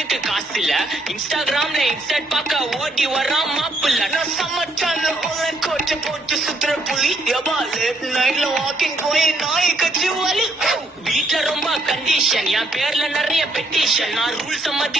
ஷாப்பிங்குக்கு காசு இல்ல, இன்ஸ்டாகிராம்ல இன்ஸ்டன்ட் பார்க்க ஓடி வரான் மாப்பிள்ள. நான் சமச்சால ஆன்லைன் கோட்டை போட்டு சுத்துற புலி, எபா லேட் நைட்ல வாக்கிங் போய் நாய் கட்சி வலி. வீட்ல ரொம்ப கண்டிஷன், என் பேர்ல நிறைய பெட்டிஷன், நான் ரூல்ஸ் மதி